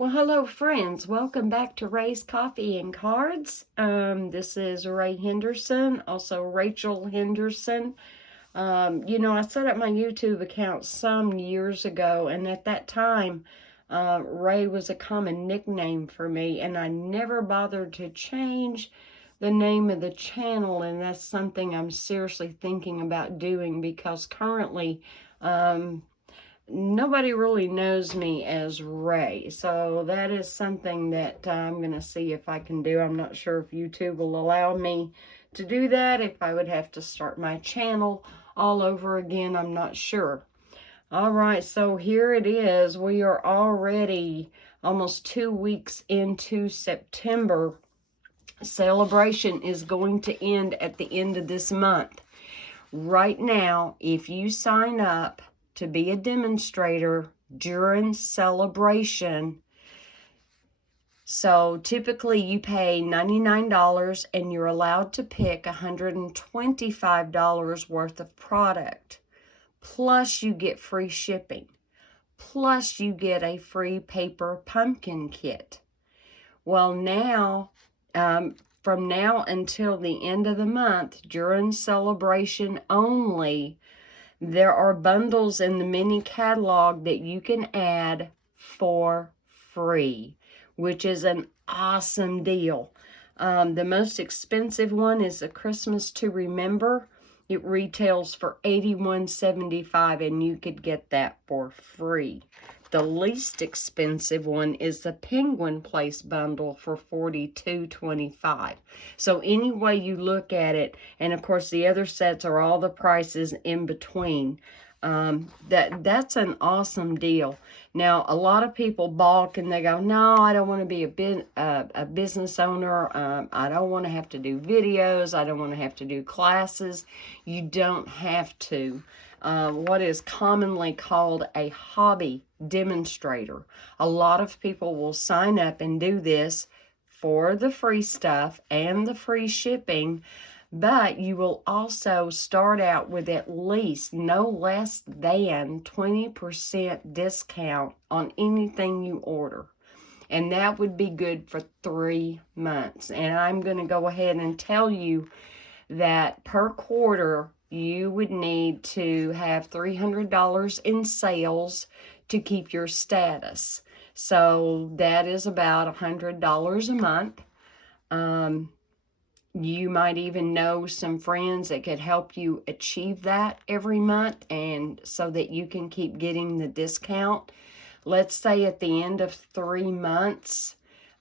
Well, hello, friends. Welcome back to Ray's Coffee and Cards. This is Ray Henderson, also Rachel Henderson. I set up my YouTube account some years ago, and at that time, Ray was a common nickname for me, and I never bothered to change the name of the channel, and that's something I'm seriously thinking about doing because currently, nobody really knows me as Ray. So that is something that I'm going to see if I can do. I'm not sure if YouTube will allow me to do that, if I would have to start my channel all over again. I'm not sure. All right, so here it is. We are already almost 2 weeks into September. Celebration is going to end at the end of this month. Right now, if you sign up to be a demonstrator during celebration, so typically you pay $99 and you're allowed to pick $125 worth of product. Plus you get free shipping. Plus you get a free paper pumpkin kit. Well, now, from now until the end of the month, during celebration only, there are bundles in the mini catalog that you can add for free, which is an awesome deal. The most expensive one is a Christmas to Remember. It retails for $81.75, and you could get that for free. The least expensive one is the Penguin Place bundle for $42.25. So any way you look at it, and of course the other sets are all the prices in between. That's an awesome deal. Now, a lot of people balk and they go, no, I don't want to be a business owner. I don't want to have to do videos. I don't want to have to do classes. You don't have to. What is commonly called a hobby demonstrator. A lot of people will sign up and do this for the free stuff and the free shipping, but you will also start out with at least no less than 20% discount on anything you order. And that would be good for 3 months. And I'm going to go ahead and tell you that per quarter, you would need to have $300 in sales to keep your status. So that is about $100 a month. You might even know some friends that could help you achieve that every month, and so that you can keep getting the discount. Let's say at the end of 3 months,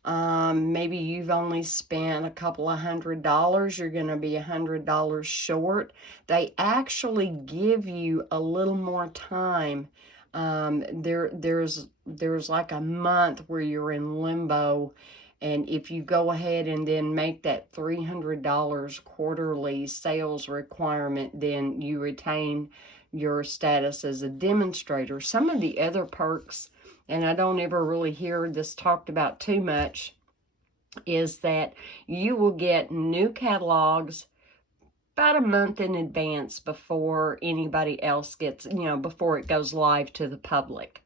maybe you've only spent a couple of $100. You're going to be $100 short. They actually give you a little more time. There's like a month where you're in limbo. And if you go ahead and then make that $300 quarterly sales requirement, then you retain your status as a demonstrator. Some of the other perks, and I don't ever really hear this talked about too much, is that you will get new catalogs about a month in advance before anybody else gets, before it goes live to the public.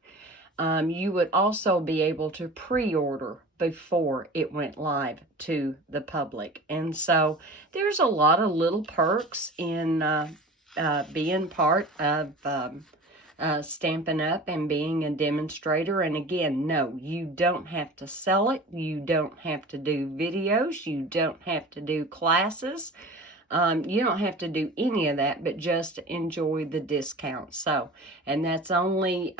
You would also be able to pre-order before it went live to the public. And so there's a lot of little perks in being part of Stampin' Up! And being a demonstrator. And again, no, you don't have to sell it. You don't have to do videos. You don't have to do classes. You don't have to do any of that, but just enjoy the discount. So, and that's only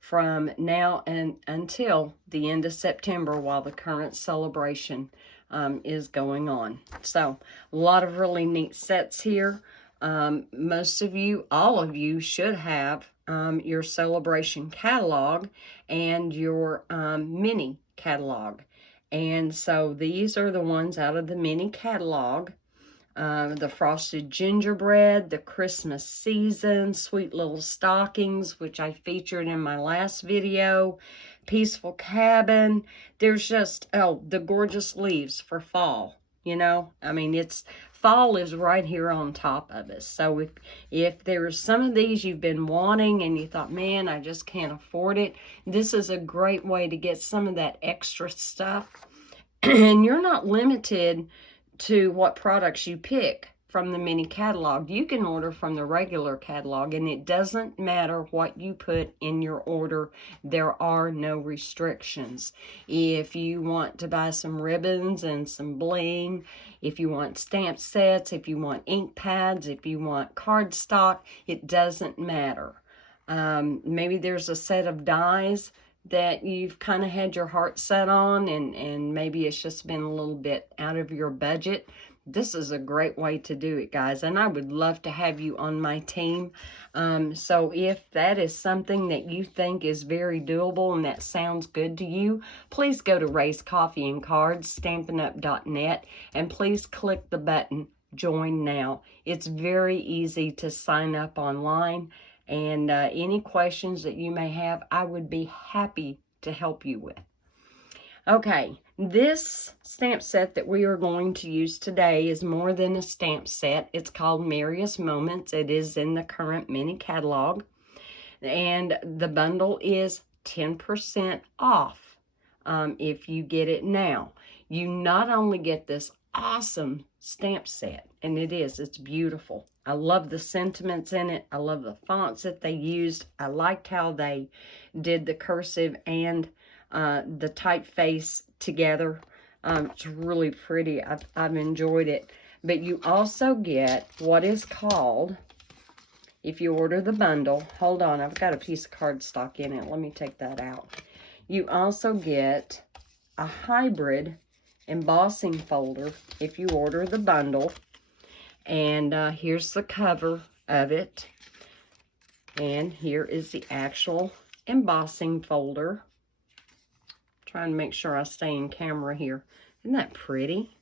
from now and until the end of September while the current celebration is going on. So, a lot of really neat sets here. Most of you, all of you, should have your celebration catalog and your mini catalog. And so these are the ones out of the mini catalog. The frosted gingerbread, the Christmas season, sweet little stockings, which I featured in my last video, peaceful cabin. There's just, the gorgeous leaves for fall. I mean, fall is right here on top of us. So if there's some of these you've been wanting and you thought, man, I just can't afford it, this is a great way to get some of that extra stuff. And you're not limited to what products you pick from the mini catalog. You can order from the regular catalog, and it doesn't matter what you put in your order. There are no restrictions. If you want to buy some ribbons and some bling, if you want stamp sets, if you want ink pads, if you want cardstock, it doesn't matter. Maybe there's a set of dies that you've kind of had your heart set on, and maybe it's just been a little bit out of your budget. This is a great way to do it, guys, and I would love to have you on my team. So if that is something that you think is very doable and that sounds good to you, please go to Ray's Coffee and Cards, Stampin'Up.net, and please click the button, Join Now. It's very easy to sign up online, and any questions that you may have, I would be happy to help you with. Okay, this stamp set that we are going to use today is more than a stamp set. It's called Merriest Moments. It is in the current mini catalog, and the bundle is 10% off if you get it now. You not only get this awesome stamp set, and it's beautiful. I love the sentiments in it. I love the fonts that they used. I liked how they did the cursive and the typeface together. It's really pretty. I've enjoyed it. But you also get what is called, if you order the bundle, hold on, I've got a piece of cardstock in it. Let me take that out. You also get a hybrid embossing folder if you order the bundle. And here's the cover of it. And here is the actual embossing folder. Trying to make sure I stay in camera here. Isn't that pretty?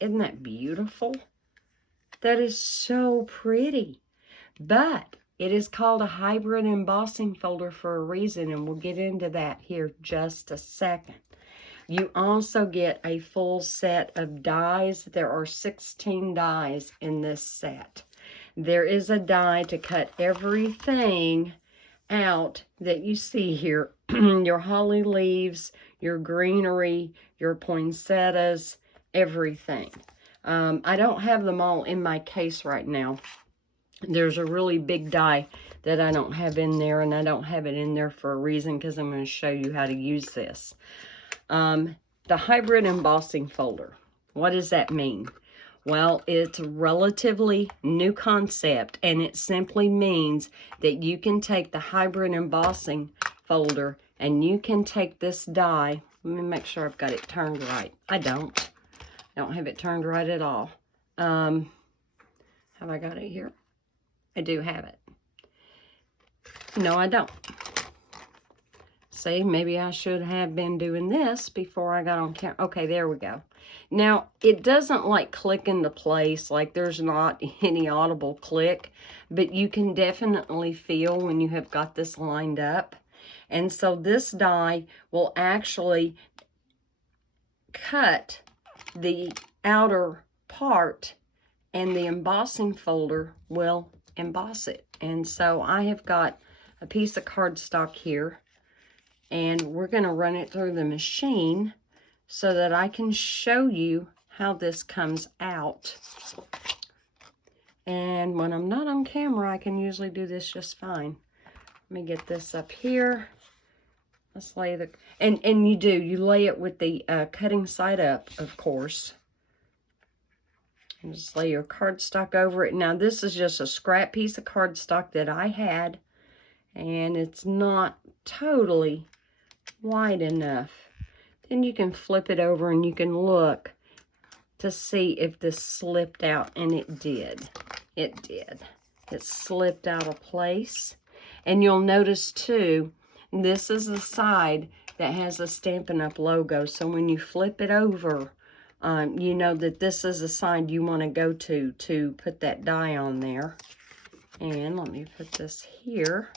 Isn't that beautiful? That is so pretty. But it is called a hybrid embossing folder for a reason, and we'll get into that here just a second. You also get a full set of dies. There are 16 dies in this set. There is a die to cut everything out that you see here. Your holly leaves, your greenery, your poinsettias, everything. I don't have them all in my case right now. There's a really big die that I don't have in there, and I don't have it in there for a reason, because I'm going to show you how to use this. The hybrid embossing folder. What does that mean? Well, it's a relatively new concept, and it simply means that you can take the hybrid embossing folder and you can take this die. Let me make sure I've got it turned right. I don't have it turned right at all. Have I got it here? I do have it. No, I don't. See, maybe I should have been doing this before I got on camera. Okay, there we go. Now, it doesn't like click into place, like there's not any audible click, but you can definitely feel when you have got this lined up. And so this die will actually cut the outer part, and the embossing folder will emboss it. And so I have got a piece of cardstock here, and we're going to run it through the machine so that I can show you how this comes out. And when I'm not on camera, I can usually do this just fine. Let me get this up here. Let's lay the, and you lay it with the cutting side up, of course. And just lay your cardstock over it. Now, this is just a scrap piece of cardstock that I had, and it's not totally wide enough. Then you can flip it over and you can look to see if this slipped out, and it did. It did. It slipped out of place. And you'll notice too, this is the side that has a Stampin' Up! Logo. So when you flip it over, you know that this is the side you want to go to put that die on there. And let me put this here.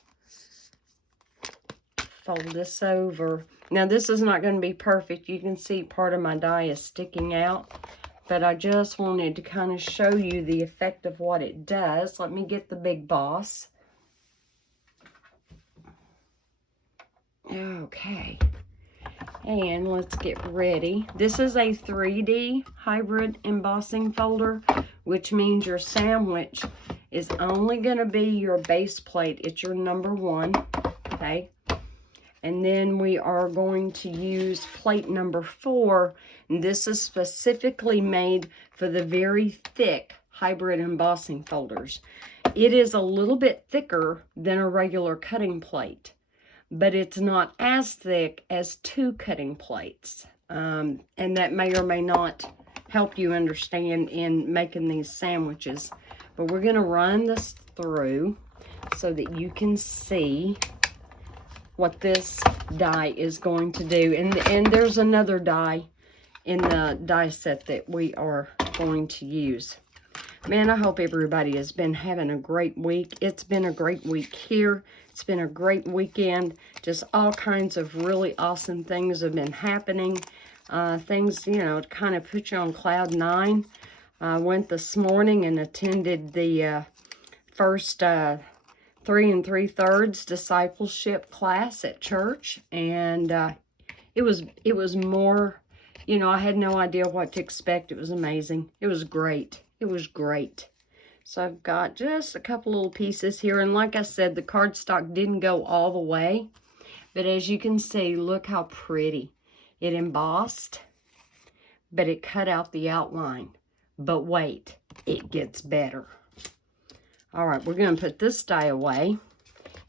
Fold this over. Now, this is not going to be perfect. You can see part of my die is sticking out, but I just wanted to kind of show you the effect of what it does. Let me get the Big Boss. Okay. And let's get ready. This is a 3D hybrid embossing folder, which means your sandwich is only going to be your base plate. It's your number 1, okay? And then we are going to use plate number 4. And this is specifically made for the very thick hybrid embossing folders. It is a little bit thicker than a regular cutting plate, but it's not as thick as 2 cutting plates. And that may or may not help you understand in making these sandwiches. But we're going to run this through so that you can see what this die is going to do. And there's another die in the die set that we are going to use. Man, I hope everybody has been having a great week. It's been a great week here. It's been a great weekend. Just all kinds of really awesome things have been happening. Things, you know, to kind of put you on cloud 9. I went this morning and attended the first 3 3/3 discipleship class at church, and it was more, you know, I had no idea what to expect. It was amazing. It was great. It was great. So I've got just a couple little pieces here, and like I said, the cardstock didn't go all the way, but as you can see, look how pretty. It embossed, but it cut out the outline. But wait, it gets better. All right, we're going to put this die away,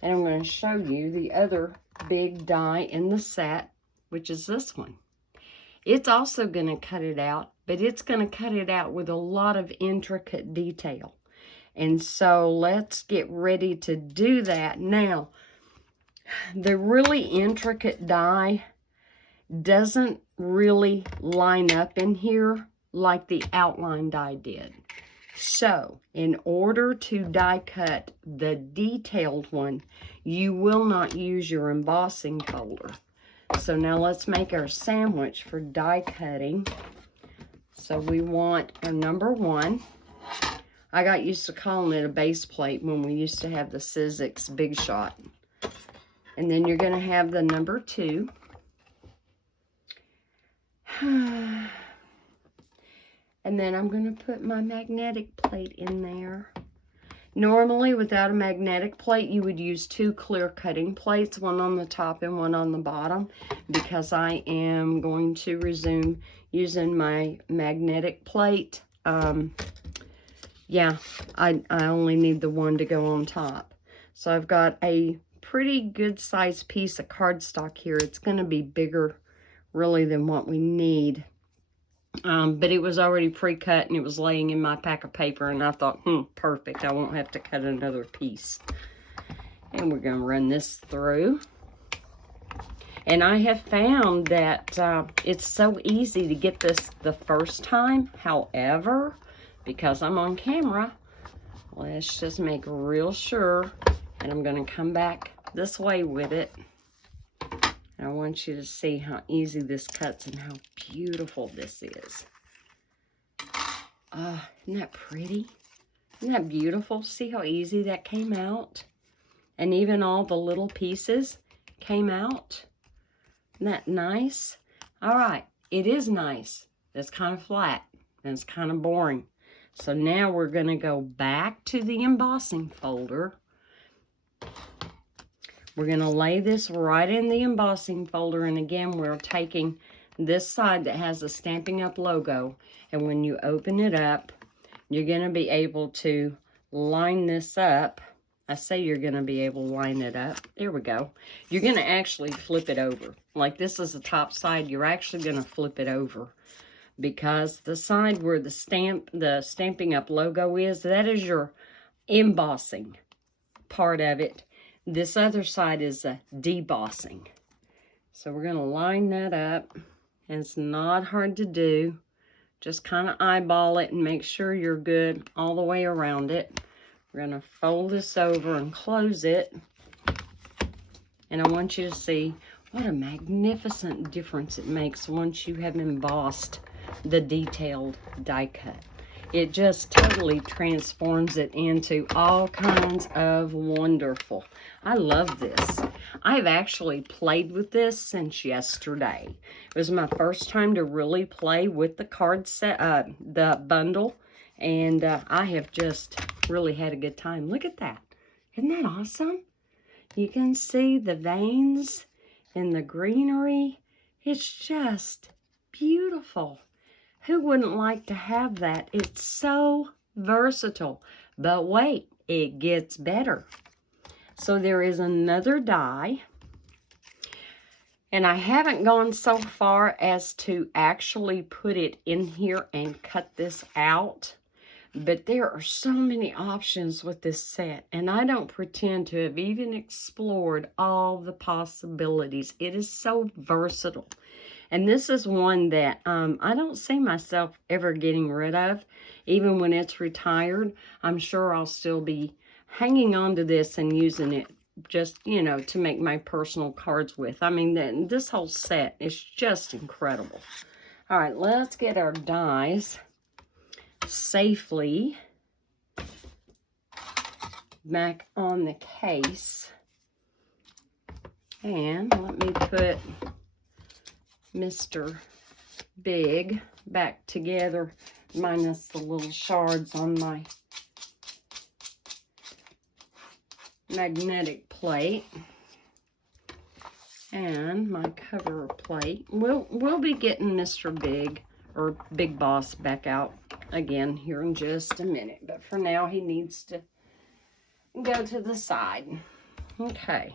and I'm going to show you the other big die in the set, which is this one. It's also going to cut it out, but it's going to cut it out with a lot of intricate detail. And so let's get ready to do that. Now, the really intricate die doesn't really line up in here like the outline die did. So, in order to die cut the detailed one, you will not use your embossing folder. So now let's make our sandwich for die cutting. So we want our number 1. I got used to calling it a base plate when we used to have the Sizzix Big Shot. And then you're going to have the number 2. And then I'm going to put my magnetic plate in there. Normally, without a magnetic plate, you would use 2 clear cutting plates, one on the top and one on the bottom, because I am going to resume using my magnetic plate. Yeah, I only need the one to go on top. So I've got a pretty good sized piece of cardstock here. It's going to be bigger, really, than what we need. But it was already pre-cut and it was laying in my pack of paper, and I thought, perfect. I won't have to cut another piece. And we're going to run this through. And I have found that it's so easy to get this the first time. However, because I'm on camera, let's just make real sure. And I'm going to come back this way with it. And I want you to see how easy this cuts and how beautiful this is. Isn't that pretty? Isn't that beautiful? See how easy that came out? And even all the little pieces came out. Isn't that nice? All right, it is nice. It's kind of flat and it's kind of boring. So now we're going to go back to the embossing folder. We're going to lay this right in the embossing folder, and again, we're taking this side that has the Stampin' Up! Logo, and when you open it up, you're going to be able to line this up. I say you're going to be able to line it up. There we go. You're going to actually flip it over. Like this is the top side, you're actually going to flip it over, because the side where the Stampin' Up! Logo is, that is your embossing part of it. This other side is a debossing. So we're going to line that up. And it's not hard to do. Just kind of eyeball it and make sure you're good all the way around it. We're going to fold this over and close it. And I want you to see what a magnificent difference it makes once you have embossed the detailed die cut. It just totally transforms it into all kinds of wonderful. I love this. I've actually played with this since yesterday. It was my first time to really play with the card set, the bundle, and I have just really had a good time. Look at that. Isn't that awesome? You can see the veins and the greenery. It's just beautiful. Who wouldn't like to have that? It's so versatile. But wait, it gets better. So there is another die. And I haven't gone so far as to actually put it in here and cut this out. But there are so many options with this set. And I don't pretend to have even explored all the possibilities. It is so versatile. And this is one that I don't see myself ever getting rid of. Even when it's retired, I'm sure I'll still be hanging on to this and using it just, you know, to make my personal cards with. I mean, this whole set is just incredible. All right, let's get our dies safely back on the case. And let me put Mr. Big back together, minus the little shards on my magnetic plate and my cover plate. We'll be getting Mr. Big or Big Boss back out again here in just a minute, but for now he needs to go to the side. Okay.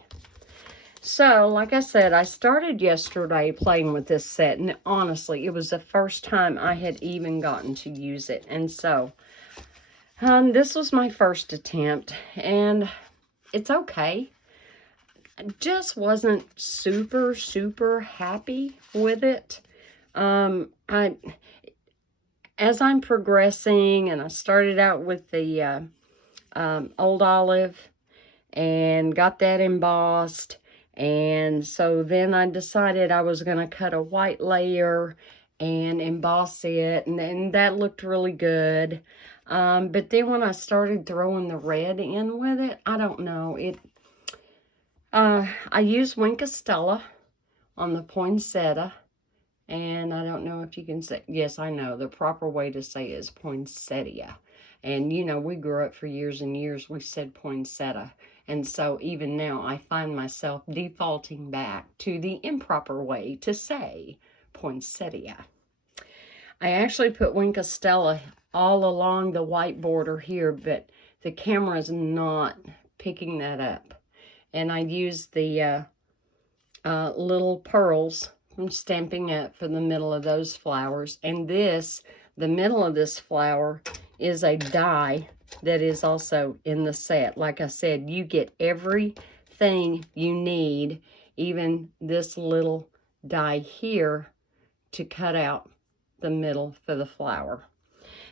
So, like I said, I started yesterday playing with this set, and honestly, it was the first time I had even gotten to use it. And so, this was my first attempt, and it's okay. I just wasn't super happy with it. As I'm progressing, and I started out with the old olive, and got that embossed. And so then I decided I was going to cut a white layer and emboss it. And then that looked really good. But then when I started throwing the red in with it, I don't know. I used Wink of Stella on the poinsettia. And I don't know if you can say, yes, I know. The proper way to say it is poinsettia. And, you know, we grew up for years and years, we said poinsettia. And so even now, I find myself defaulting back to the improper way to say poinsettia. I actually put Wink of Stella all along the white border here, but the camera is not picking that up. And I used the little pearls from Stampin' Up for the middle of those flowers. And this, the middle of this flower, is a die that is also in the set. Like I said, you get everything you need, even this little die here, to cut out the middle for the flower.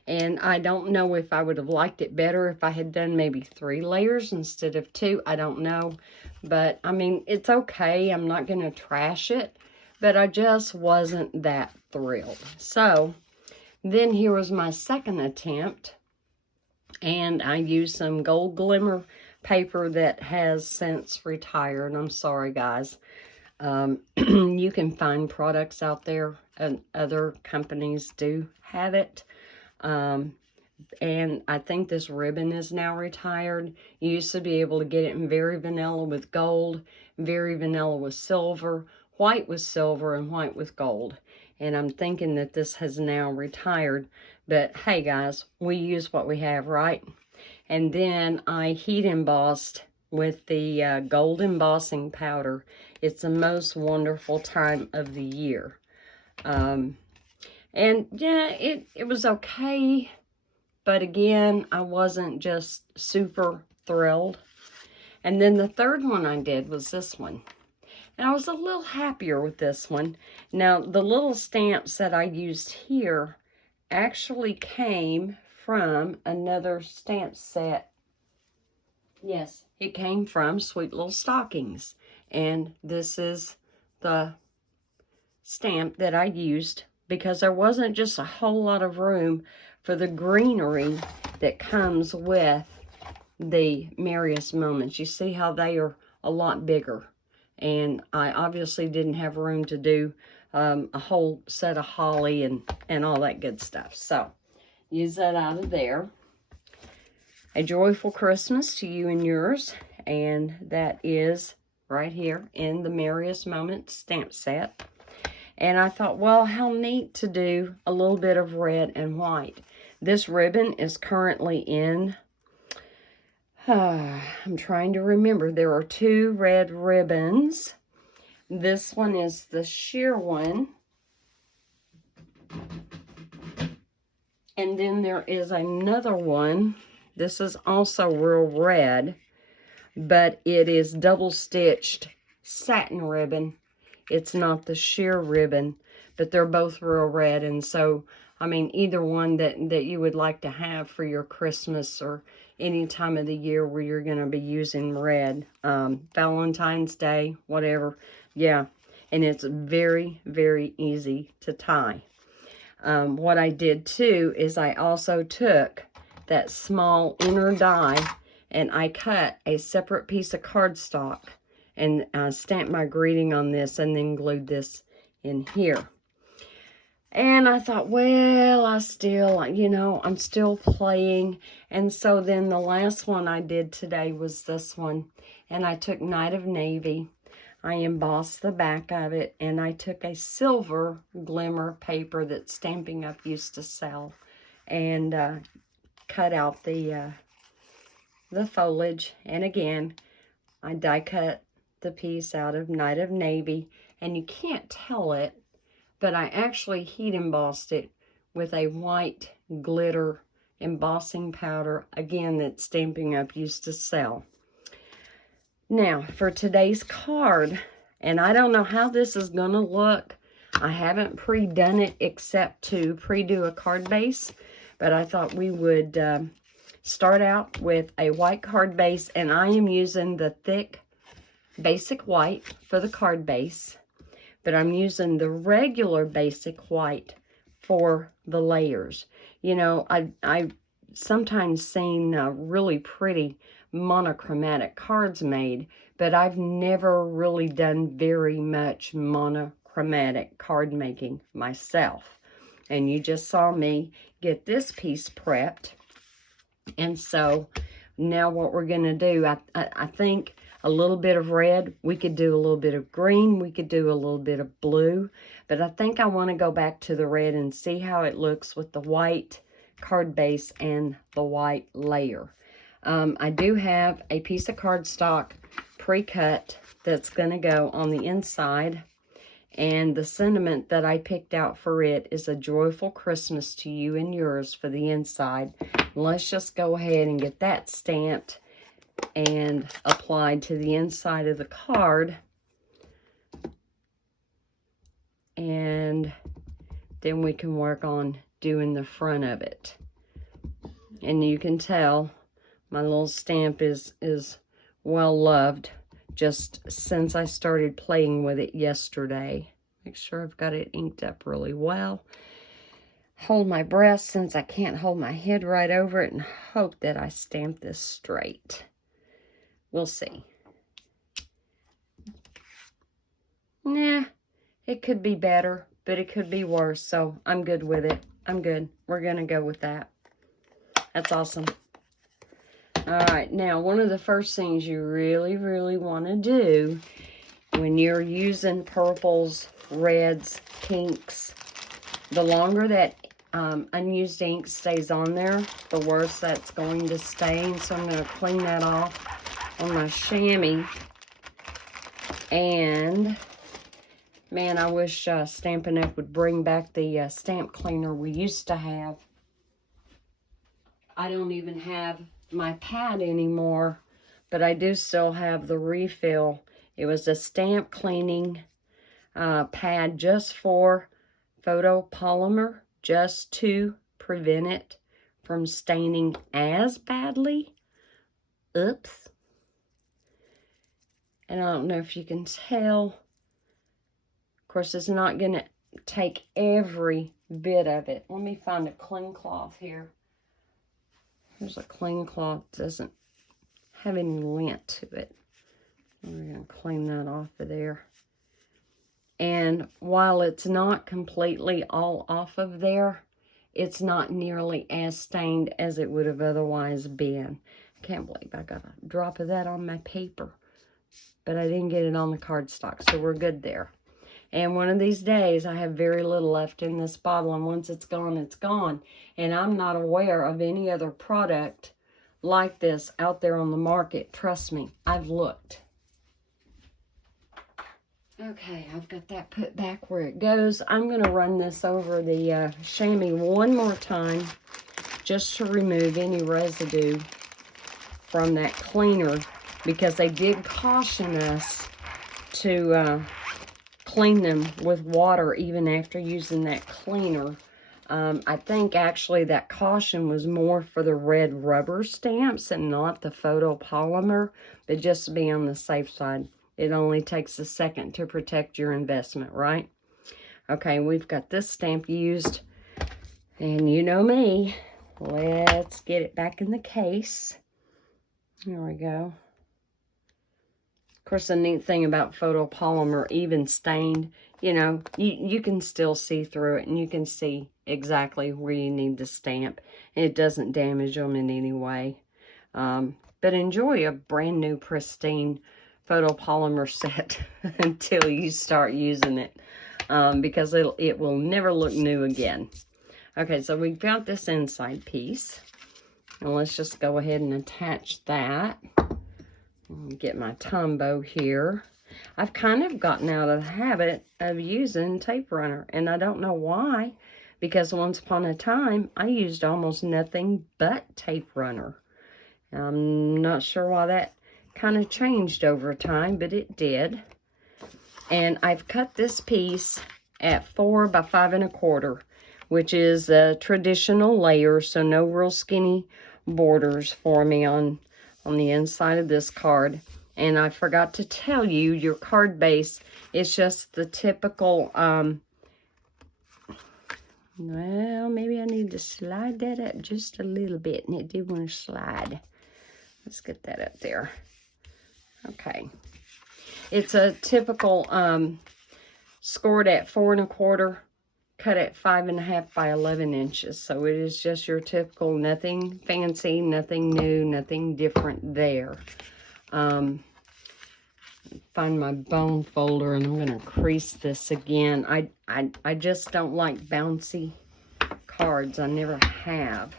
And I don't know if I would have liked it better if I had done maybe 3 layers instead of 2. I don't know. But, I mean, it's okay. I'm not going to trash it. But I just wasn't that thrilled. So, then here was my second attempt. And I used some Gold Glimmer paper that has since retired. I'm sorry, guys. You can find products out there, and other companies do have it. And I think this ribbon is now retired. You used to be able to get it in very vanilla with gold, very vanilla with silver, white with silver, and white with gold. And I'm thinking that this has now retired. But hey, guys, we use what we have, right? And then I heat embossed with the gold embossing powder. It's the most wonderful time of the year. And yeah, it was okay. But again, I wasn't just super thrilled. And then the third one I did was this one. And I was a little happier with this one. Now, the little stamps that I used here actually came from another stamp set. Yes, it came from Sweet Little Stockings. And this is the stamp that I used because there wasn't just a whole lot of room for the greenery that comes with the Merriest Moments. You see how they are a lot bigger. And I obviously didn't have room to do a whole set of holly and all that good stuff. So, use that out of there. A joyful Christmas to you and yours. And that is right here in the Merriest Moments stamp set. And I thought, well, how neat to do a little bit of red and white. This ribbon is currently in, I'm trying to remember. There are 2 red ribbons. This one is the sheer one. And then there is another one. This is also real red, but it is double stitched satin ribbon. It's not the sheer ribbon, but they're both real red. And so, I mean, either one that you would like to have for your Christmas or any time of the year where you're going to be using red. Valentine's Day, whatever. Yeah, and it's very, very easy to tie. What I did too is I also took that small inner die and I cut a separate piece of cardstock and stamped my greeting on this and then glued this in here. And I thought, well, I'm still playing. And so then the last one I did today was this one. And I took Night of Navy. I embossed the back of it. And I took a silver glimmer paper that Stampin' Up! Used to sell. And cut out the foliage. And again, I die cut the piece out of Night of Navy. And you can't tell it, but I actually heat embossed it with a white glitter embossing powder, again, that Stampin' Up! Used to sell. Now, for today's card, and I don't know how this is going to look. I haven't pre-done it except to pre-do a card base, but I thought we would start out with a white card base, and I am using the thick basic white for the card base. But I'm using the regular basic white for the layers. You know, I've sometimes seen really pretty monochromatic cards made, but I've never really done very much monochromatic card making myself. And you just saw me get this piece prepped. And so now what we're going to do, I think a little bit of red, we could do a little bit of green, we could do a little bit of blue, but I think I want to go back to the red and see how it looks with the white card base and the white layer. I do have a piece of cardstock pre-cut that's going to go on the inside, and the sentiment that I picked out for it is a joyful Christmas to you and yours for the inside. Let's just go ahead and get that stamped and applied to the inside of the card. And then we can work on doing the front of it. And you can tell my little stamp is well loved just since I started playing with it yesterday. Make sure I've got it inked up really well. Hold my breath since I can't hold my head right over it, and hope that I stamp this straight. We'll see. Nah, it could be better, but it could be worse, so I'm good with it. I'm good. We're going to go with that. That's awesome. All right, now one of the first things you really, really want to do when you're using purples, reds, pinks, the longer that unused ink stays on there, the worse that's going to stain. So I'm going to clean that off on my chamois. And man, I wish Stampin' Up! Would bring back the stamp cleaner we used to have. I don't even have my pad anymore, but I do still have the refill. It was a stamp cleaning pad just for photopolymer, just to prevent it from staining as badly. Oops. And I don't know if you can tell. Of course, it's not going to take every bit of it. Let me find a clean cloth here. Here's a clean cloth. Doesn't have any lint to it. We're going to clean that off of there. And while it's not completely all off of there, it's not nearly as stained as it would have otherwise been. I can't believe I got a drop of that on my paper. But I didn't get it on the cardstock, so we're good there. And one of these days, I have very little left in this bottle, and once it's gone, it's gone. And I'm not aware of any other product like this out there on the market. Trust me, I've looked. Okay, I've got that put back where it goes. I'm going to run this over the chamois one more time just to remove any residue from that cleaner, because they did caution us to clean them with water even after using that cleaner. I think actually that caution was more for the red rubber stamps and not the photopolymer, but just to be on the safe side. It only takes a second to protect your investment, right? Okay, we've got this stamp used. And you know me. Let's get it back in the case. There we go. Of course, the neat thing about photopolymer, even stained, you know, you can still see through it. And you can see exactly where you need to stamp. And it doesn't damage them in any way. But enjoy a brand new, pristine photopolymer set until you start using it, because it will never look new again. Okay, so we've got this inside piece, and let's just go ahead and attach that. Get my Tombow here. I've kind of gotten out of the habit of using tape runner, and I don't know why, because once upon a time I used almost nothing but tape runner. I'm not sure why that kind of changed over time, but it did. And I've cut this piece at 4 by 5 1/4, which is a traditional layer, so no real skinny borders for me on the inside of this card. And I forgot to tell you, your card base is just the typical, well, maybe I need to slide that up just a little bit, and it did want to slide. Let's get that up there. Okay. It's a typical scored at 4 1/4, cut at 5 1/2 by 11 inches. So it is just your typical, nothing fancy, nothing new, nothing different there. Find my bone folder, and I'm going to crease this again. I just don't like bouncy cards. I never have.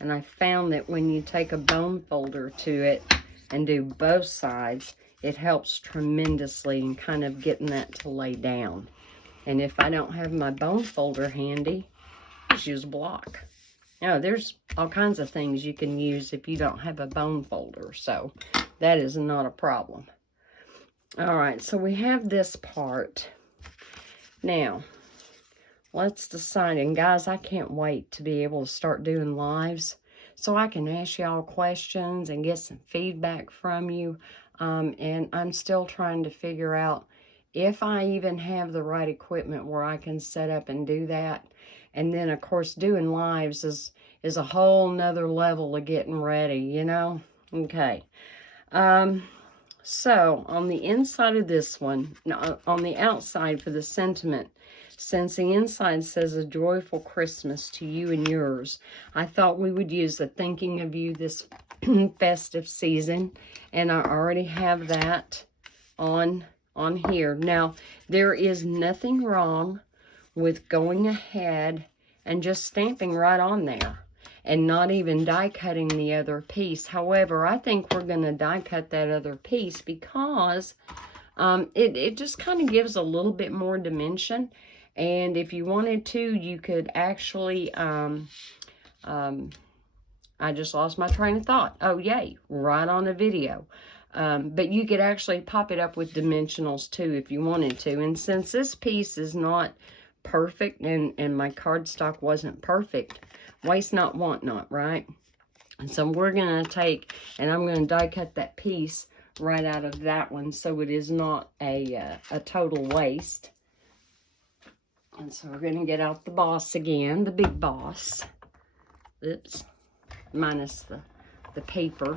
And I found that when you take a bone folder to it and do both sides, it helps tremendously in kind of getting that to lay down. And if I don't have my bone folder handy, just use a block. Now, there's all kinds of things you can use if you don't have a bone folder, so that is not a problem. All right, so we have this part. Now, let's decide. And guys, I can't wait to be able to start doing lives so I can ask y'all questions and get some feedback from you. And I'm still trying to figure out if I even have the right equipment where I can set up and do that. And then, of course, doing lives is a whole nother level of getting ready, you know? Okay. So, on the inside of this one, on the outside for the sentiment, since the inside says a joyful Christmas to you and yours, I thought we would use the thinking of you this festive season. And I already have that on here. Now, there is nothing wrong with going ahead and just stamping right on there and not even die cutting the other piece. However, I think we're going to die cut that other piece because it just kind of gives a little bit more dimension. And if you wanted to, you could actually, I just lost my train of thought. Oh, yay, right on the video. But you could actually pop it up with dimensionals too if you wanted to. And since this piece is not perfect and my cardstock wasn't perfect, waste not, want not, right? And so we're going to take, and I'm going to die cut that piece right out of that one so it is not a total waste. And so we're going to get out the boss again, the big boss. Oops, minus the paper.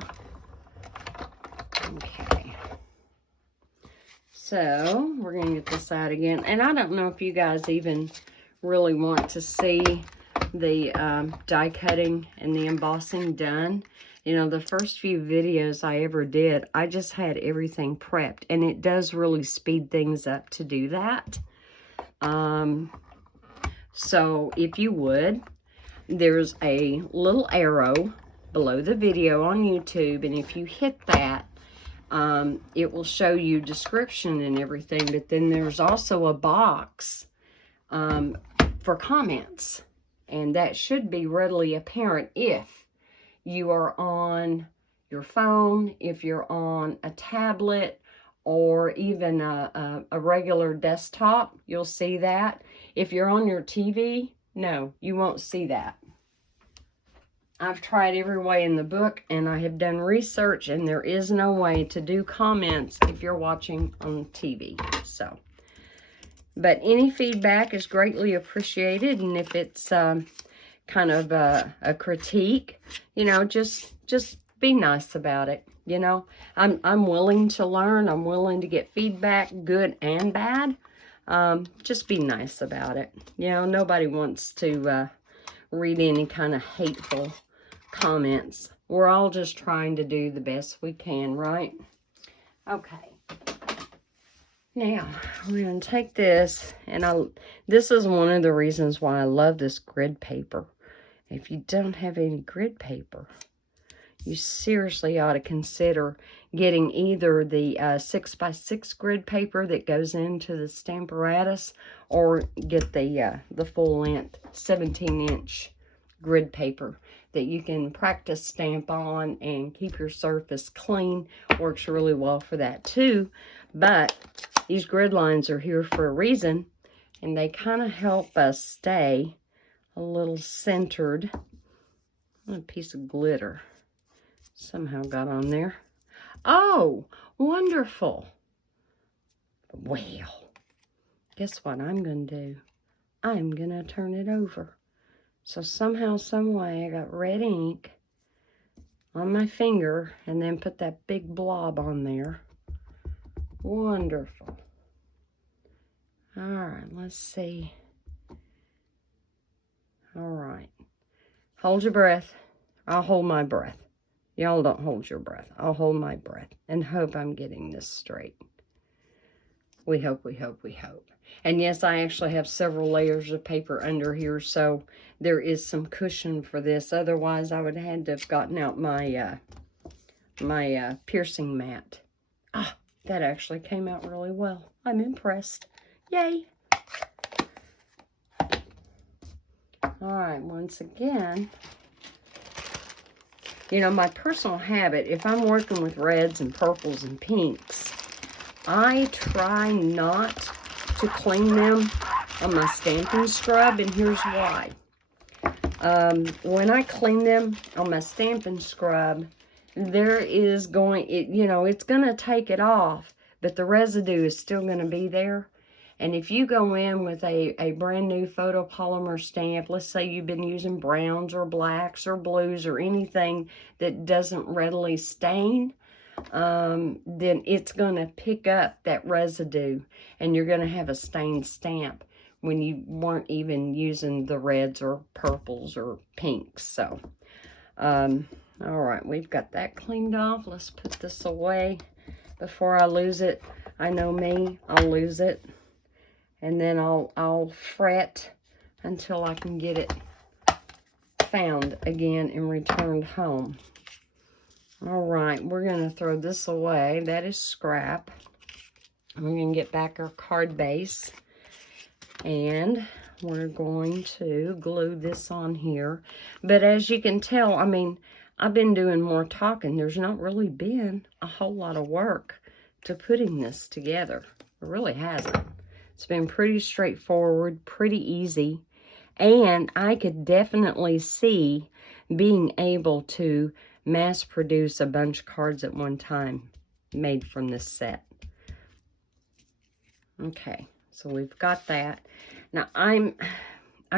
Okay. So we're going to get this out again. And I don't know if you guys even really want to see the die cutting and the embossing done. You know, the first few videos I ever did, I just had everything prepped. And it does really speed things up to do that. So if you would, there's a little arrow below the video on YouTube. And if you hit that, it will show you description and everything. But then there's also a box for comments. And that should be readily apparent if you are on your phone, if you're on a tablet, or even a regular desktop, you'll see that. If you're on your TV, no, you won't see that. I've tried every way in the book, and I have done research, and there is no way to do comments if you're watching on TV. So, but any feedback is greatly appreciated, and if it's kind of a critique, you know, just be nice about it. You know, I'm willing to learn. I'm willing to get feedback, good and bad. Just be nice about it. You know, nobody wants to read any kind of hateful comments. We're all just trying to do the best we can, right? Okay. Now, we're going to take this, and this is one of the reasons why I love this grid paper. If you don't have any grid paper, you seriously ought to consider getting either the 6x6 grid paper that goes into the Stamparatus, or get the full-length 17-inch grid paper that you can practice stamp on and keep your surface clean. Works really well for that too. But these grid lines are here for a reason, and they kind of help us stay a little centered. A piece of glitter somehow got on there. Oh, wonderful. Well, guess what I'm going to do? I'm going to turn it over. So somehow, some way, I got red ink on my finger and then put that big blob on there. Wonderful. All right, let's see. All right. Hold your breath. I'll hold my breath. Y'all don't hold your breath. I'll hold my breath and hope I'm getting this straight. We hope, we hope, we hope. And yes, I actually have several layers of paper under here, so there is some cushion for this. Otherwise, I would have had to have gotten out my my piercing mat. Ah, that actually came out really well. I'm impressed. Yay! All right, once again, you know, my personal habit, if I'm working with reds and purples and pinks, I try not to clean them on my Stampin' Scrub, and here's why. When I clean them on my Stampin' Scrub, there is going, you know, it's going to take it off, but the residue is still going to be there. And if you go in with a brand new photopolymer stamp, let's say you've been using browns or blacks or blues or anything that doesn't readily stain, then it's going to pick up that residue, and you're going to have a stained stamp when you weren't even using the reds or purples or pinks. So, all right, we've got that cleaned off. Let's put this away before I lose it. I know me, I'll lose it. And then I'll fret until I can get it found again and returned home. All right, we're going to throw this away. That is scrap. We're going to get back our card base. And we're going to glue this on here. But as you can tell, I mean, I've been doing more talking. There's not really been a whole lot of work to putting this together. It really hasn't. It's been pretty straightforward, pretty easy, and I could definitely see being able to mass produce a bunch of cards at one time made from this set. Okay, so we've got that. Now, I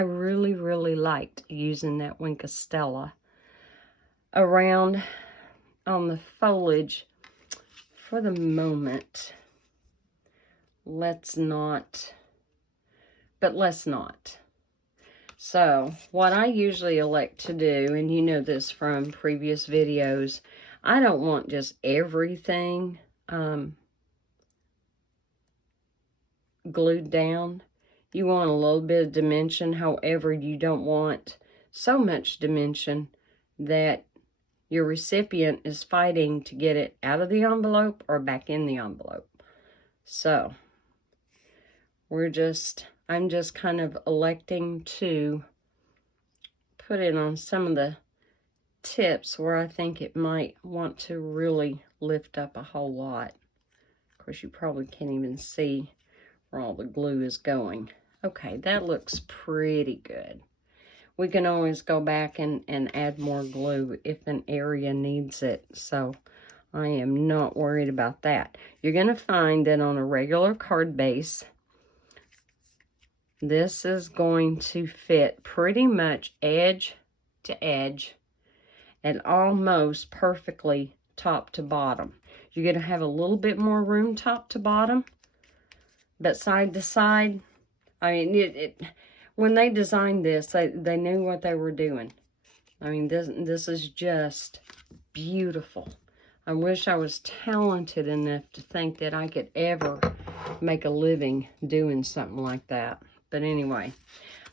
really, really liked using that Wink of Stella around on the foliage. For the moment, let's not. So, what I usually elect to do, and you know this from previous videos, I don't want just everything glued down. You want a little bit of dimension, however, you don't want so much dimension that your recipient is fighting to get it out of the envelope or back in the envelope. So, I'm just kind of electing to put it on some of the tips where I think it might want to really lift up a whole lot. Of course, you probably can't even see where all the glue is going. Okay, that looks pretty good. We can always go back and add more glue if an area needs it, so I am not worried about that. You're going to find that on a regular card base, this is going to fit pretty much edge to edge and almost perfectly top to bottom. You're going to have a little bit more room top to bottom, but side to side, I mean, when they designed this, they knew what they were doing. I mean, this is just beautiful. I wish I was talented enough to think that I could ever make a living doing something like that. But anyway,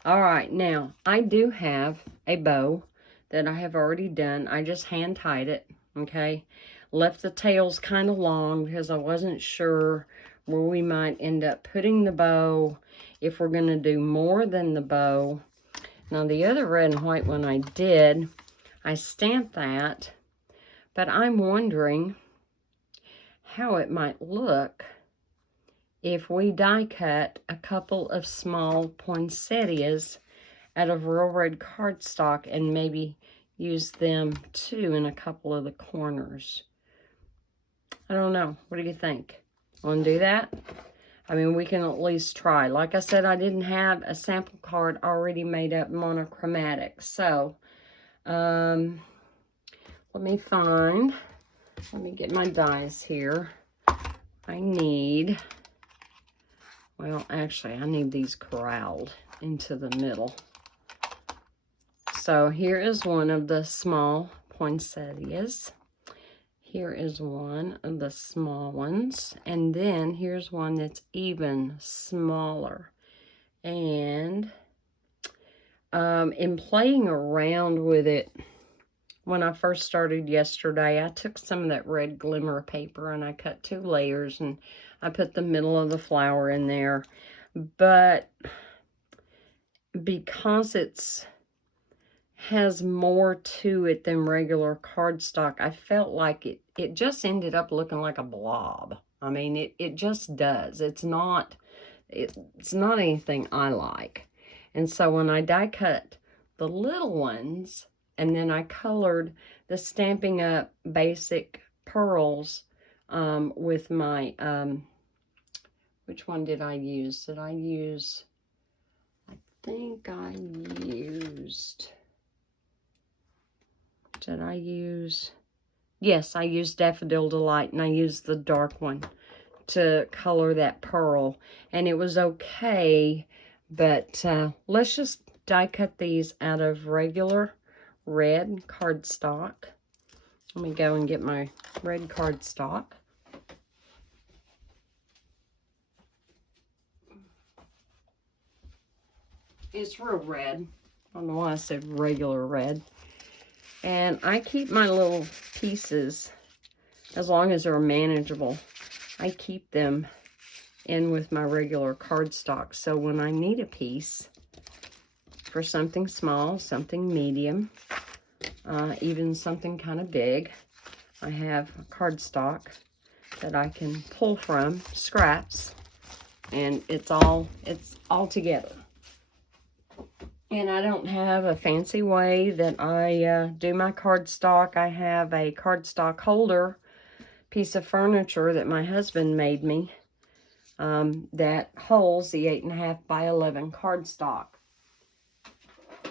all right, now I do have a bow that I have already done. I just hand tied it, okay? Left the tails kind of long because I wasn't sure where we might end up putting the bow, if we're going to do more than the bow. Now, the other red and white one I stamped that, but I'm wondering how it might look if we die cut a couple of small poinsettias out of real red cardstock and maybe use them too in a couple of the corners. I don't know. What do you think? Want to do that? I mean, we can at least try. Like I said, I didn't have a sample card already made up monochromatic. So, let me get my dies here. I need these corralled into the middle. So here is one of the small poinsettias. Here is one of the small ones. And then here's one that's even smaller. And in playing around with it, when I first started yesterday, I took some of that red glimmer paper and I cut 2 layers and I put the middle of the flower in there. But because has more to it than regular cardstock, I felt like it just ended up looking like a blob. I mean, it just does. It's not anything I like. And so when I die cut the little ones, and then I colored the Stampin' Up! Basic pearls with my, which one did I use? Yes, I used Daffodil Delight, and I used the dark one to color that pearl, and it was okay, but let's just die cut these out of regular red cardstock. Let me go and get my red cardstock. It's real red. I don't know why I said regular red. And I keep my little pieces, as long as they're manageable, I keep them in with my regular cardstock. So when I need a piece for something small, something medium, even something kind of big, I have cardstock that I can pull from, scraps, and it's all together. And I don't have a fancy way that I do my cardstock. I have a cardstock holder piece of furniture that my husband made me that holds the 8.5 by 11 cardstock.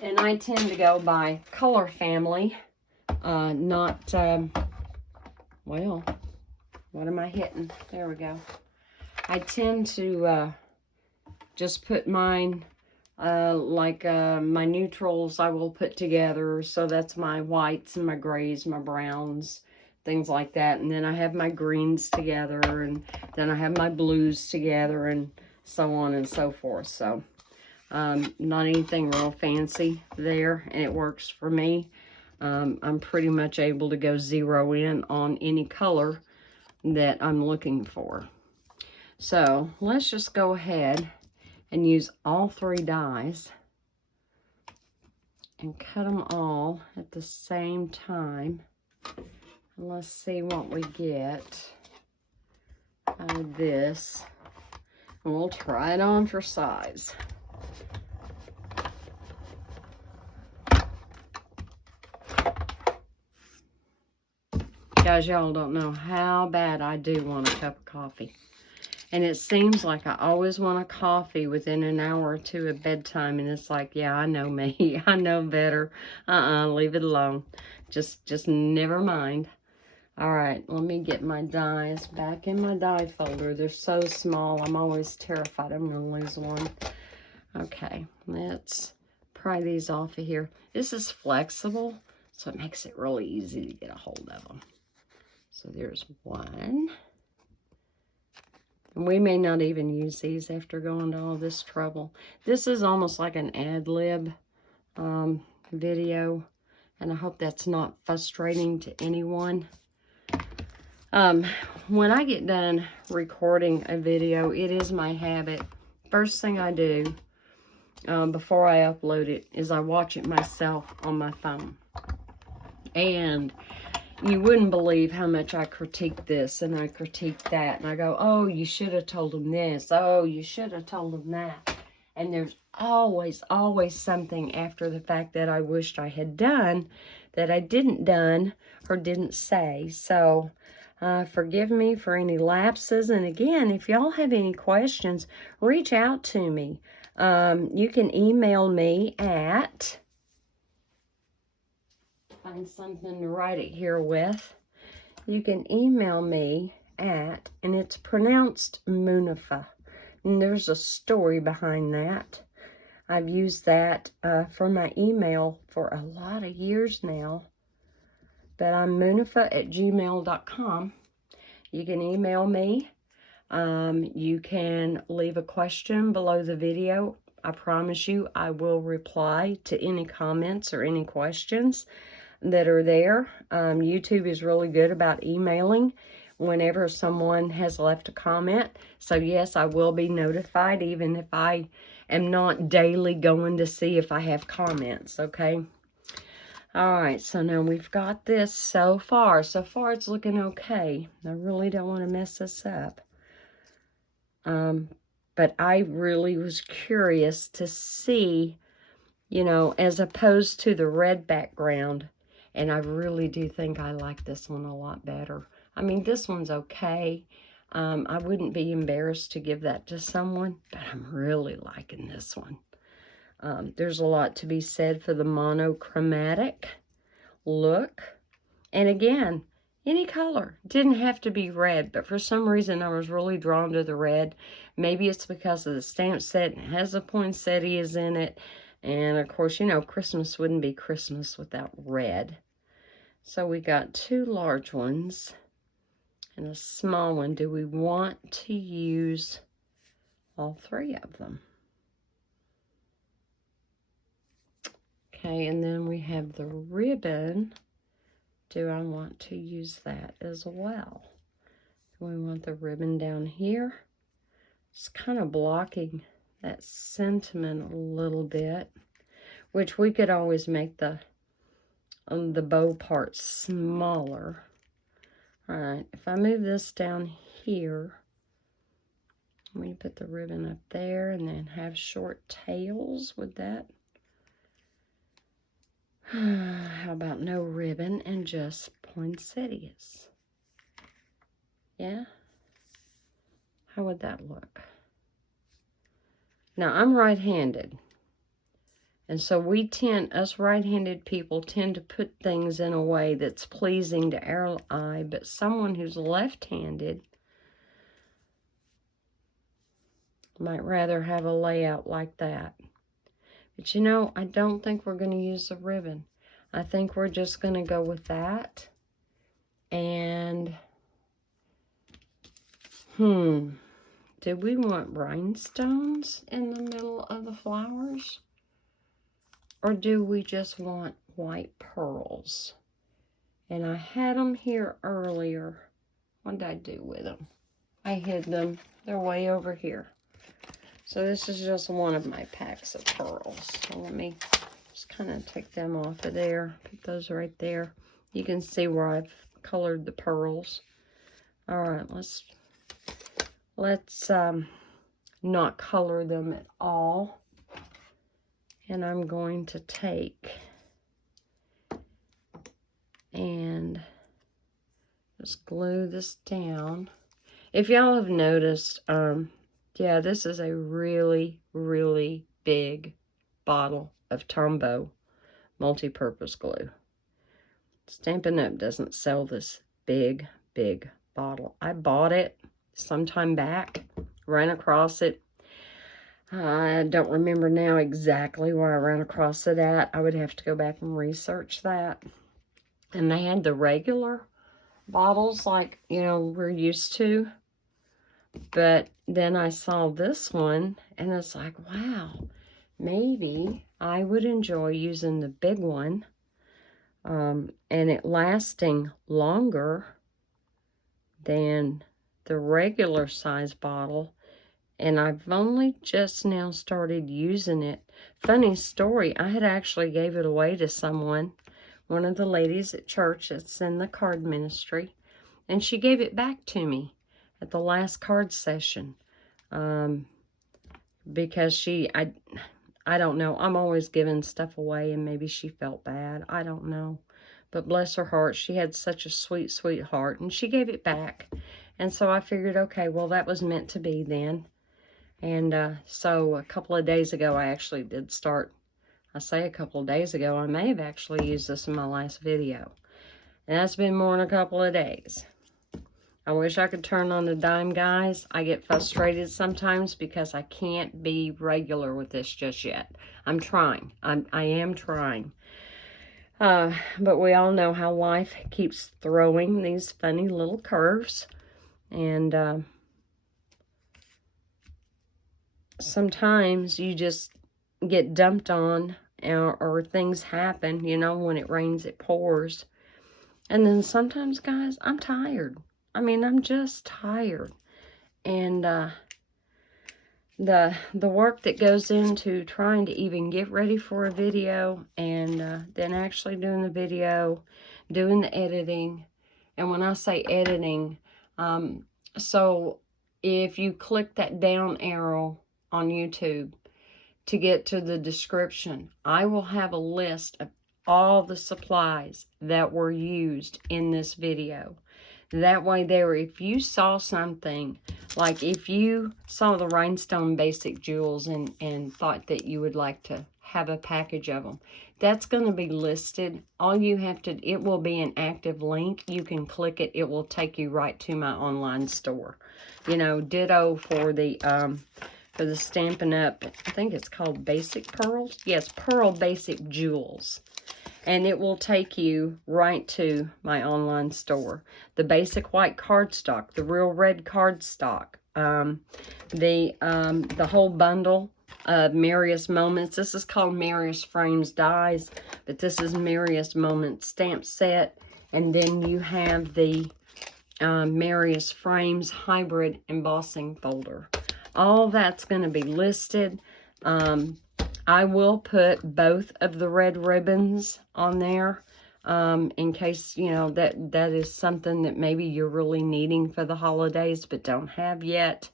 And I tend to go by color family, not, well, what am I hitting? There we go. I tend to just put mine, my neutrals I will put together. So that's my whites and my grays, my browns, things like that. And then I have my greens together, and then I have my blues together, and so on and so forth. So not anything real fancy there, and it works for me. I'm pretty much able to go zero in on any color that I'm looking for. So let's just go ahead and use all 3 dies and cut them all at the same time. And let's see what we get out of this. And we'll try it on for size. Guys, y'all don't know how bad I do want a cup of coffee. And it seems like I always want a coffee within an hour or two of bedtime. And it's like, yeah, I know me. I know better. Leave it alone. Just never mind. All right, let me get my dies back in my die folder. They're so small. I'm always terrified I'm going to lose one. Okay, let's pry these off of here. This is flexible, so it makes it really easy to get a hold of them. So there's one. And we may not even use these after going to all this trouble. This is almost like an ad-lib video, and I hope that's not frustrating to anyone. When I get done recording a video, it is my habit. First thing I do before I upload it is I watch it myself on my phone. And you wouldn't believe how much I critique this and I critique that. And I go, oh, you should have told them this. Oh, you should have told them that. And there's always something after the fact that I wished I had done that I didn't done or didn't say. So forgive me for any lapses. And again, if y'all have any questions, reach out to me. You can email me at... find something to write it here with. You can email me at, and it's pronounced Munifa. And there's a story behind that. I've used that for my email for a lot of years now. But I'm munifa@gmail.com. You can email me. You can leave a question below the video. I promise you I will reply to any comments or any questions that are there. YouTube is really good about emailing whenever someone has left a comment. So yes, I will be notified even if I am not daily going to see if I have comments, okay? All right, so now we've got this so far. So far it's looking okay. I really don't want to mess this up. But I really was curious to see, you know, as opposed to the red background. And I really do think I like this one a lot better. I mean, this one's okay. I wouldn't be embarrassed to give that to someone, but I'm really liking this one. There's a lot to be said for the monochromatic look. And again, any color. Didn't have to be red, but for some reason I was really drawn to the red. Maybe it's because of the stamp set. It has a poinsettias in it. And of course, you know, Christmas wouldn't be Christmas without red. So we got 2 large ones and a small one. Do we want to use all 3 of them? Okay, and then we have the ribbon. Do I want to use that as well? We want the ribbon down here. It's kind of blocking that sentiment a little bit, which we could always make the bow part smaller. All right, if I move this down here, we put the ribbon up there and then have short tails with that. How about no ribbon and just poinsettias? Yeah? How would that look? Now, I'm right-handed. And so us right-handed people tend to put things in a way that's pleasing to our eye, but someone who's left-handed might rather have a layout like that. But you know, I don't think we're going to use the ribbon. I think we're just going to go with that. And, did we want rhinestones in the middle of the flowers? Or do we just want white pearls? And I had them here earlier. What did I do with them? I hid them. They're way over here. So this is just one of my packs of pearls. So let me just kind of take them off of there. Put those right there. You can see where I've colored the pearls. All right, let's not color them at all. And I'm going to take and just glue this down. If y'all have noticed, yeah, this is a really, really big bottle of Tombow multi-purpose glue. Stampin' Up! Doesn't sell this big, big bottle. I bought it sometime back, ran across it. I don't remember now exactly where I ran across it at. I would have to go back and research that. And they had the regular bottles like, you know, we're used to. But then I saw this one, and it's like, wow, maybe I would enjoy using the big one, and it lasting longer than the regular size bottle. And I've only just now started using it. Funny story, I had actually gave it away to someone, one of the ladies at church that's in the card ministry, and she gave it back to me at the last card session, because I don't know, I'm always giving stuff away, and maybe she felt bad, I don't know, but bless her heart, she had such a sweet, sweet heart, and she gave it back, and so I figured, okay, well, that was meant to be then, and so a couple of days ago, I actually did start, I say a couple of days ago, I may have actually used this in my last video, and that's been more than a couple of days. I wish I could turn on the dime, guys. I get frustrated sometimes because I can't be regular with this just yet. I'm trying. I am trying. But we all know how life keeps throwing these funny little curves. And sometimes you just get dumped on, or things happen, you know, when it rains, it pours. And then sometimes, guys, I'm tired. I mean, I'm just tired. And the work that goes into trying to even get ready for a video, and then actually doing the video, doing the editing. And when I say editing, so if you click that down arrow on YouTube to get to the description, I will have a list of all the supplies that were used in this video. That way there, if you saw something, like if you saw the rhinestone basic jewels and thought that you would like to have a package of them, that's going to be listed. All you have to, it will be an active link. You can click it. It will take you right to my online store. You know, ditto for the Stampin' Up, I think it's called Basic Pearls. Yes, Pearl Basic Jewels. And it will take you right to my online store. The basic white cardstock, the real red cardstock, the whole bundle of Merriest Moments. This is called Merriest Frames Dies, but this is Merriest Moments stamp set. And then you have the Merriest Frames hybrid embossing folder. All that's going to be listed. I will put both of the red ribbons on there, in case, you know, that is something that maybe you're really needing for the holidays but don't have yet.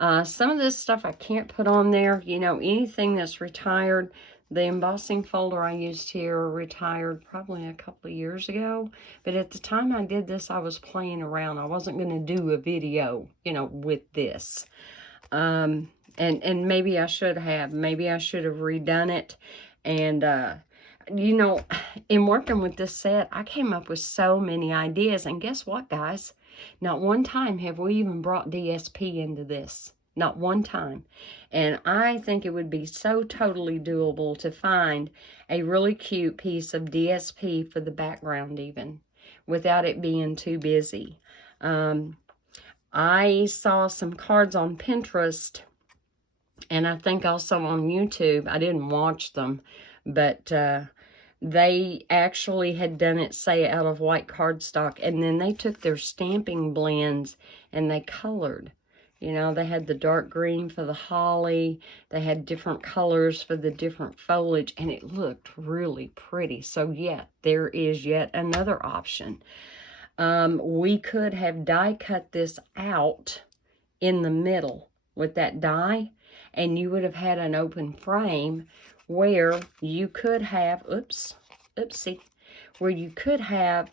Some of this stuff I can't put on there. You know, anything that's retired, The embossing folder I used here retired probably a couple of years ago. But at the time I did this, I was playing around. I wasn't going to do a video, you know, with this. And maybe I should have. Maybe I should have redone it. And, you know, in working with this set, I came up with so many ideas. And guess what, guys? Not one time have we even brought DSP into this. Not one time. And I think it would be so totally doable to find a really cute piece of DSP for the background even, without it being too busy. I saw some cards on Pinterest, and I think also on YouTube. I didn't watch them, but they actually had done it, say, out of white cardstock, and then they took their stamping blends and they colored. You know, they had the dark green for the holly, they had different colors for the different foliage, and it looked really pretty. So yeah, there is yet another option. We could have die cut this out in the middle with that die, and you would have had an open frame where you could have, where you could have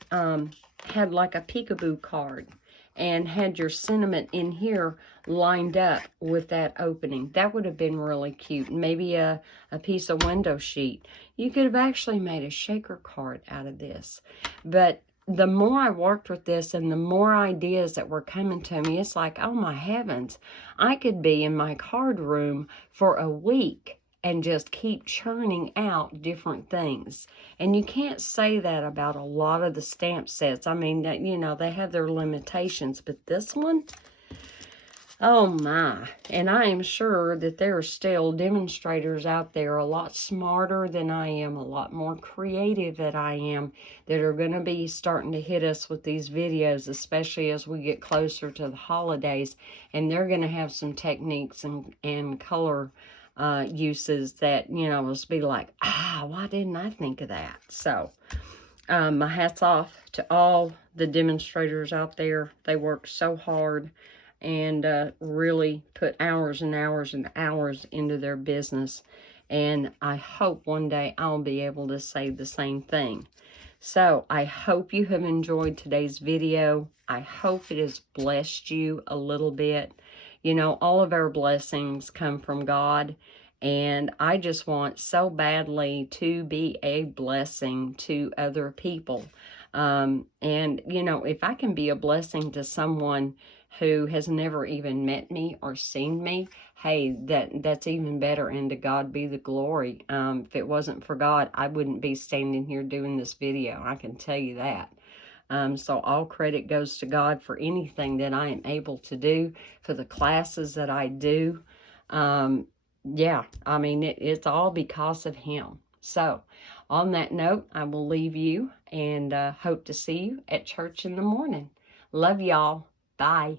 had like a peekaboo card and had your sentiment in here lined up with that opening. That would have been really cute. Maybe a piece of window sheet. You could have actually made a shaker card out of this. But the more I worked with this and the more ideas that were coming to me, it's like, oh my heavens, I could be in my card room for a week and just keep churning out different things. And you can't say that about a lot of the stamp sets. I mean, you know, they have their limitations, but this one, oh my. And I am sure that there are still demonstrators out there a lot smarter than I am, a lot more creative than I am, that are going to be starting to hit us with these videos, especially as we get closer to the holidays. And they're going to have some techniques and color uses that, you know, will be like, why didn't I think of that? So my hat's off to all the demonstrators out there. They work so hard and really put hours and hours and hours into their business. And I hope one day I'll be able to say the same thing. So I hope you have enjoyed today's video. I hope it has blessed you a little bit. You know, all of our blessings come from God. And I just want so badly to be a blessing to other people. And, you know, if I can be a blessing to someone who has never even met me or seen me, hey, that's even better, and to God be the glory. If it wasn't for God, I wouldn't be standing here doing this video. I can tell you that. So all credit goes to God for anything that I am able to do, for the classes that I do. Yeah, I mean, it's all because of Him. So on that note, I will leave you and hope to see you at church in the morning. Love y'all. Bye.